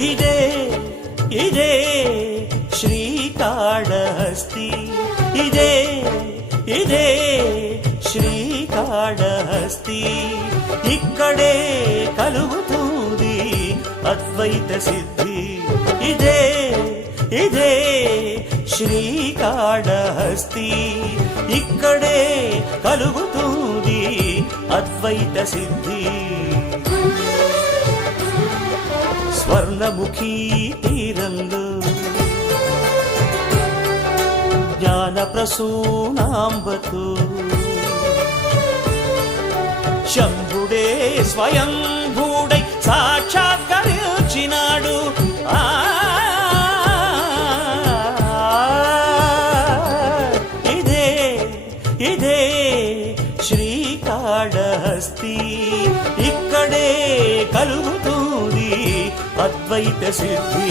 ఇదే ఇదే శ్రీకాళహస్తి. ఇదే ఇదే శ్రీకాళహస్తి. ఇక్కడే కలుగుతుంది అద్వైత సిద్ధి. ఇదే ఇదే శ్రీకాళహస్తి. ఇక్కడే కలుగుతుంది అద్వైత సిద్ధి. స్వర్ణముఖీ తీరంలో జ్ఞాన ప్రసూనాంబతు శంభుడే స్వయంభూడై సాక్షాత్కరించినాడు. ఇదే ఇదే శ్రీకాళహస్తి. ఇక్కడే కలుగు అద్వైత సిద్ధి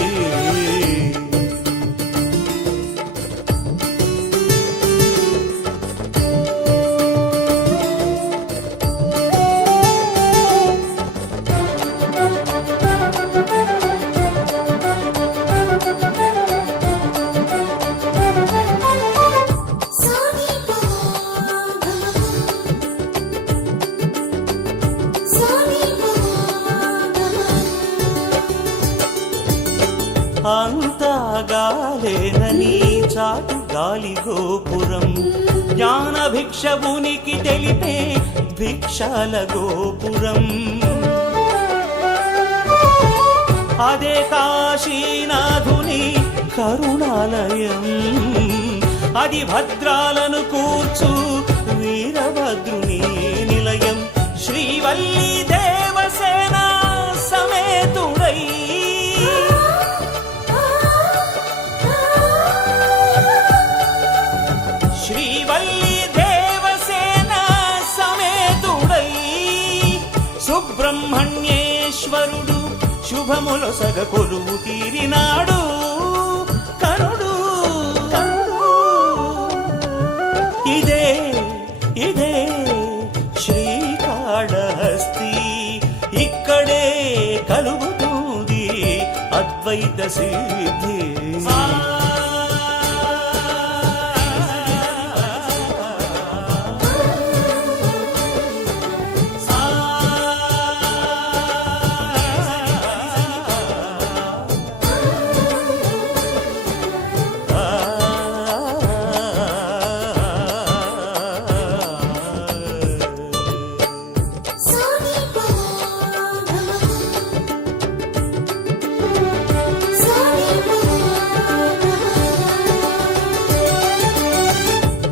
అంతా గాలేనని చాటు గాలి గోపురం. జ్ఞాన భిక్షమునికి తెలిపే భిక్షాల గోపురం. అదే కాశీనాథుని కరుణాలయం. అది భద్రాలను కూర్చు వీరభద్రుని నిలయం. శ్రీవల్లి దేవసేన సమేతుడై సుబ్రహ్మణ్యేశ్వరుడు శుభములు సగ కొలువు తీరినాడు. కరుడు కరుడు. ఇదే ఇదే శ్రీకాళహస్తి. ఇక్కడే కలుగుతుంది అద్వైత సిద్ధి.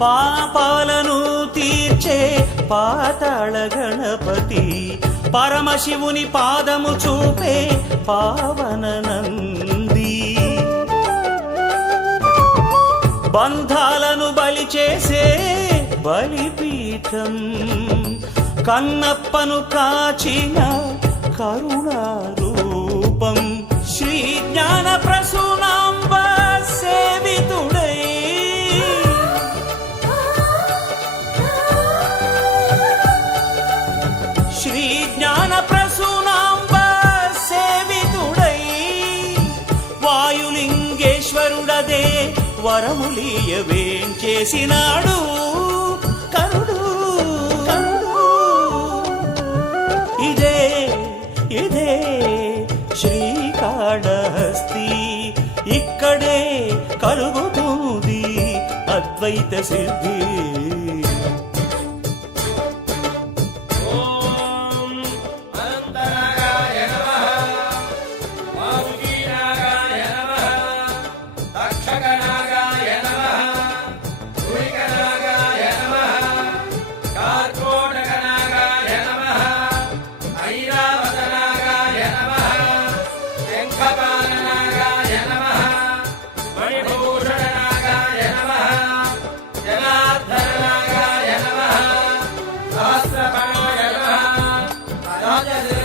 పాపాలను తీర్చే పాతాళ గణపతి. పరమశివుని పాదము చూపే పావన నంది. బంధాలను బలి చేసే బలిపీఠం. కన్నప్పను కాచిన కరుణారూపం. శ్రీ జ్ఞాన ప్రసూ జ్ఞాన ప్రసూనాంబ సేవితుడై. వాయులింగేశ్వరుడదే వరములీయవేం చేసినాడు. కరుడు కరుడు. ఇదే ఇదే శ్రీకాళహస్తి. ఇక్కడే కలుగుతుంది అద్వైత సిద్ధి. Hadi hadi.